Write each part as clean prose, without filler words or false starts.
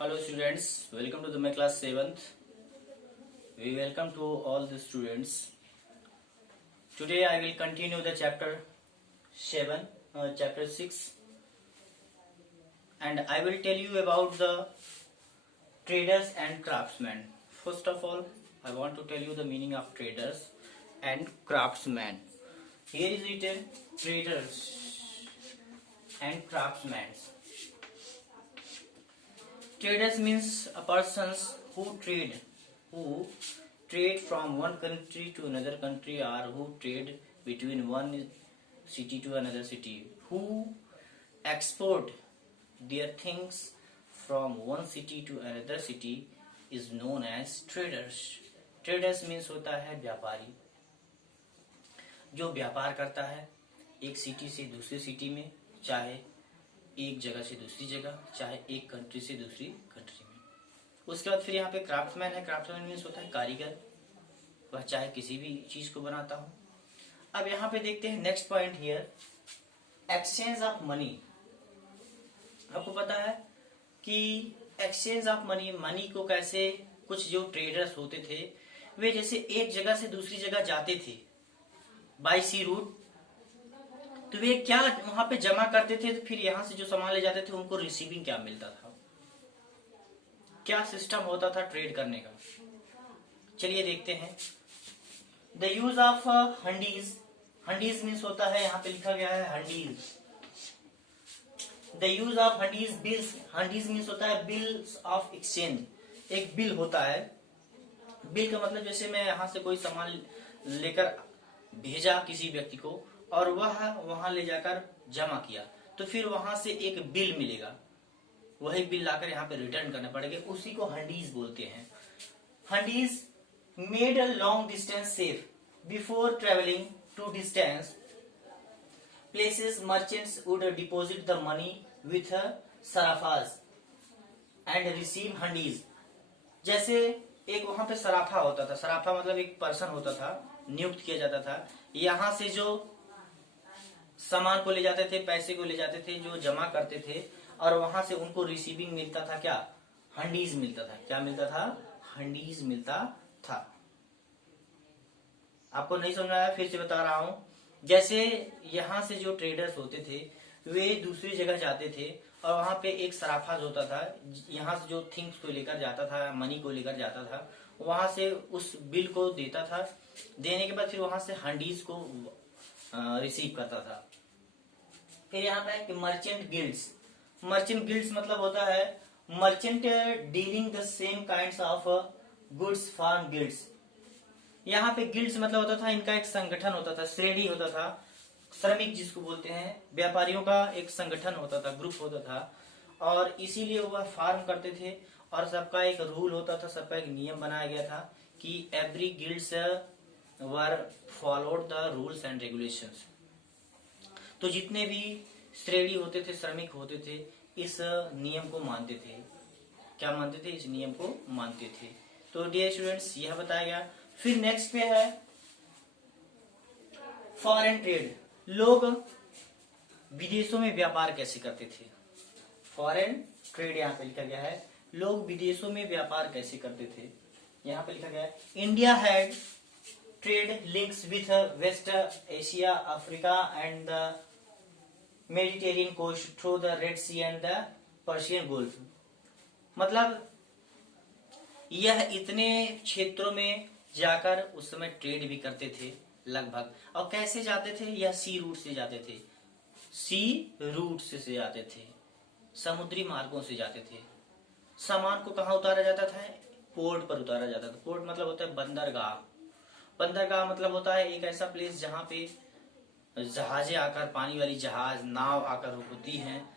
Hello students, welcome to my class 7th. We welcome to all the students. Today I will continue the chapter 7, chapter 6, and I will tell you about the traders and craftsmen. First of all, I want to tell you the meaning of traders and craftsmen. Here is written traders and craftsmen. Traders means a persons who trade from one country to another country, or who trade between one city to another city, who export their things from one city to another city is known as traders. Traders means होता है व्यापारी, जो व्यापार करता है एक city से दूसरी सिटी में, चाहे एक जगह से दूसरी जगह, चाहे एक कंट्री से दूसरी कंट्री में। उसके बाद फिर यहाँ पे क्राफ्ट्समैन है। क्राफ्ट्समैन मीन्स होता है कारीगर, वह चाहे किसी भी चीज को बनाता हो। अब यहाँ पे देखते हैं next point here, exchange of money. आपको पता है कि एक्सचेंज ऑफ मनी, मनी को कैसे कुछ जो ट्रेडर्स होते थे वे जैसे एक जगह से दूसरी जगह जाते थे बाय सी रूट, तो वे क्या वहां पे जमा करते थे, तो फिर यहां से जो सामान ले जाते थे उनको रिसीविंग क्या मिलता था, क्या सिस्टम होता था ट्रेड करने का। चलिए देखते हैं। The use of hundis. Hundis means होता है, यहाँ पे लिखा गया है hundis. The use of hundis. Bills. Hundis means होता है बिल्स ऑफ एक्सचेंज। एक बिल होता है। बिल का मतलब जैसे मैं यहाँ से कोई सामान लेकर भेजा किसी व्यक्ति को और वह वहां ले जाकर जमा किया, तो फिर वहां से एक बिल मिलेगा, वही बिल लाकर यहाँ पे रिटर्न करना पड़ेगा, उसी को हंडीज बोलते हैं। Hundis made a long distance safe before travelling to distance places merchants would deposit the money with sarrafs and receive hundis. जैसे एक वहां पे सराफा होता था, सराफा मतलब एक पर्सन होता था, नियुक्त किया जाता था, यहाँ से जो सामान को ले जाते थे, पैसे को ले जाते थे, जो जमा करते थे, और वहां से उनको रिसीविंग मिलता था, क्या हंडीज मिलता था। क्या मिलता था? हंडीज मिलता था। आपको नहीं समझ आया, फिर से बता रहा हूं। जैसे यहाँ से जो ट्रेडर्स होते थे वे दूसरी जगह जाते थे और वहां पे एक सराफाज होता था, यहाँ से जो थिंग्स को लेकर जाता था, मनी को लेकर जाता था, वहां से उस बिल को देता था, देने के बाद फिर वहां से हंडीज को रिसीव करता था। फिर यहाँ पे कि मर्चेंट गिल्ड्स। मर्चेंट गिल्ड्स मतलब होता है merchant dealing the same kinds of goods form guilds. यहाँ पे गिल्ड्स मतलब होता था इनका एक संगठन होता था, श्रेणी होता था, श्रमिक जिसको बोलते हैं, व्यापारियों का एक संगठन होता था, ग्रुप होता था, और इसीलिए वह फार्म करते थे और सबका एक रूल होता था, सबका एक नियम बनाया गया था कि every guilds were followed the rules and regulations. तो जितने भी श्रेणी होते थे, श्रमिक होते थे, इस नियम को मानते थे। क्या मानते थे? इस नियम को मानते थे। तो डियर स्टूडेंट्स, यह बताया गया। फिर नेक्स्ट पे है फॉरेन ट्रेड। लोग विदेशों में व्यापार कैसे करते थे? फॉरेन ट्रेड यहाँ पे लिखा गया है, लोग विदेशों में व्यापार कैसे करते थे। यहाँ पे लिखा गया है India had trade links with West Asia, Africa and the Mediterranean coast through the Red Sea and the Persian Gulf. मतलब यह इतने क्षेत्रों में जाकर उस समय ट्रेड भी करते थे लगभग। और कैसे जाते थे? यह सी रूट से जाते थे, सी रूट से जाते थे, समुद्री मार्गों से जाते थे। सामान को कहाँ उतारा जाता था? पोर्ट पर उतारा जाता था। पोर्ट मतलब होता है बंदरगाह। बंदरगाह मतलब होता है एक ऐसा प्लेस जहाँ पे जहाजें आकर, पानी वाली जहाज, नाव आकर रुकती हैं,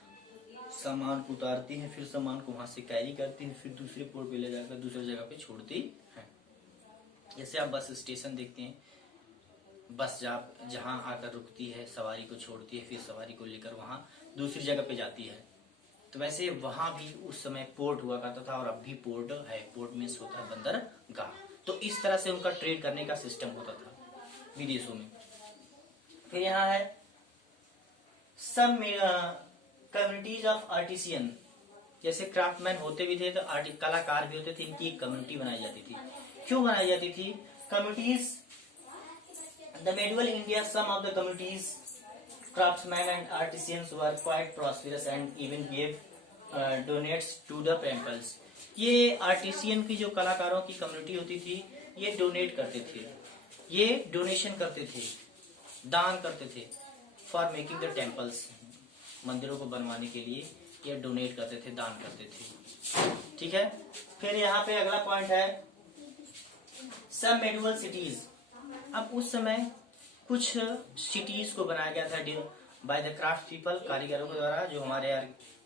सामान को उतारती हैं, फिर सामान को वहां से कैरी करती हैं, फिर दूसरे पोर्ट पे ले जाकर दूसरी जगह पे छोड़ती हैं। जैसे आप बस स्टेशन देखते हैं, बस जहां आकर रुकती है, सवारी को छोड़ती है, फिर सवारी को लेकर वहां दूसरी जगह पे जाती है। तो वैसे वहां भी उस समय पोर्ट हुआ करता था, और अब भी पोर्ट है। पोर्ट मीन्स होता है बंदरगाह। तो इस तरह से उनका ट्रेड करने का सिस्टम होता था विदेशों में। फिर यहाँ है सम कम्युनिटीज ऑफ आर्टिसियन। जैसे क्राफ्टमैन होते भी थे तो आर्ट कलाकार भी होते थे, इनकी एक कम्युनिटी बनाई जाती थी। क्यों बनाई जाती थी communities? The medieval India some of the communities craftsmen and artisans were quite prosperous and even gave donates to the temples। ये आर्टिसियन की जो कलाकारों की कम्युनिटी होती थी ये डोनेट करते थे, ये डोनेशन करते थे, दान करते थे फॉर मेकिंग द टेम्पल्स, मंदिरों को बनवाने के लिए ये डोनेट करते थे, दान करते थे। ठीक है, फिर यहाँ पे अगला पॉइंट है सब मेडुअल सिटीज। अब उस समय कुछ सिटीज को बनाया गया था बाय द क्राफ्ट पीपल, कारीगरों के द्वारा जो हमारे यहाँ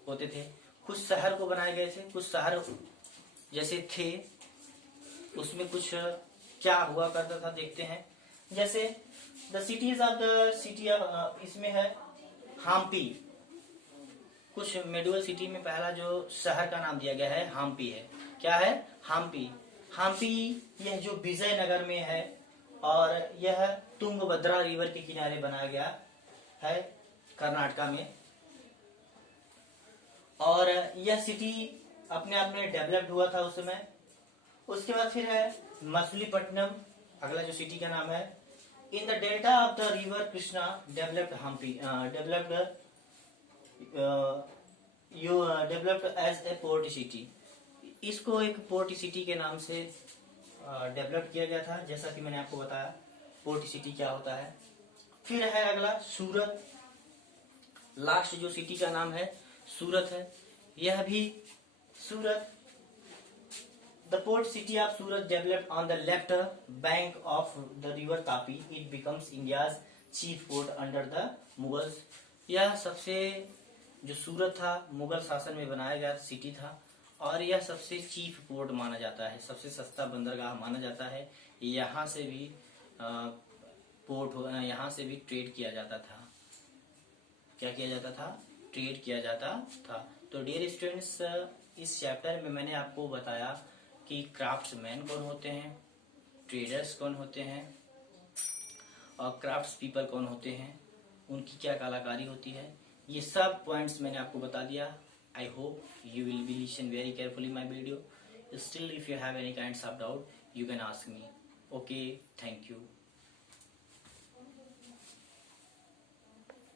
होते थे। कुछ शहर को बनाए गए थे, कुछ शहर जैसे थे उसमें कुछ क्या हुआ करता था देखते हैं। जैसे the cities of the city of, इसमें है हम्पी। कुछ मेडुअल सिटी में पहला जो शहर का नाम दिया गया है हम्पी है। क्या है? हम्पी। हम्पी यह जो विजयनगर में है और यह तुंगभद्रा रिवर के किनारे बनाया गया है कर्नाटका में। और यह सिटी अपने आप में डेवलप्ड हुआ था उस समय। उसके बाद फिर है मछलीपट्टनम, अगला जो सिटी का नाम है। In the delta of the river Krishna developed Hampi, developed as a port city. इसको एक पोर्ट सिटी के नाम से डेवलप किया गया था, जैसा कि मैंने आपको बताया पोर्ट सिटी क्या होता है। फिर है अगला सूरत, लास्ट जो सिटी का नाम है सूरत है। यह भी Surat, the port city of Surat developed on the left bank of the river Tapi. It becomes India's chief port under the Mughals. यह सबसे जो सूरत था मुगल शासन में बनाया गया सिटी था और यह सबसे चीफ पोर्ट माना जाता है, सबसे सस्ता बंदरगाह माना जाता है। यहाँ से भी यहाँ से भी ट्रेड किया जाता था। क्या किया जाता था? ट्रेड किया जाता था। तो डियर स्टूडेंट्स, इस चैप्टर में मैंने आपको बताया कि क्राफ्ट्समैन कौन होते हैं, ट्रेडर्स कौन होते हैं और क्राफ्ट्स पीपल कौन होते हैं, उनकी क्या कलाकारी होती है। ये सब पॉइंट्स मैंने आपको बता दिया। I hope you will be listen very carefully my video. Still, if you have any kinds of doubt, you can ask me. Okay, thank you.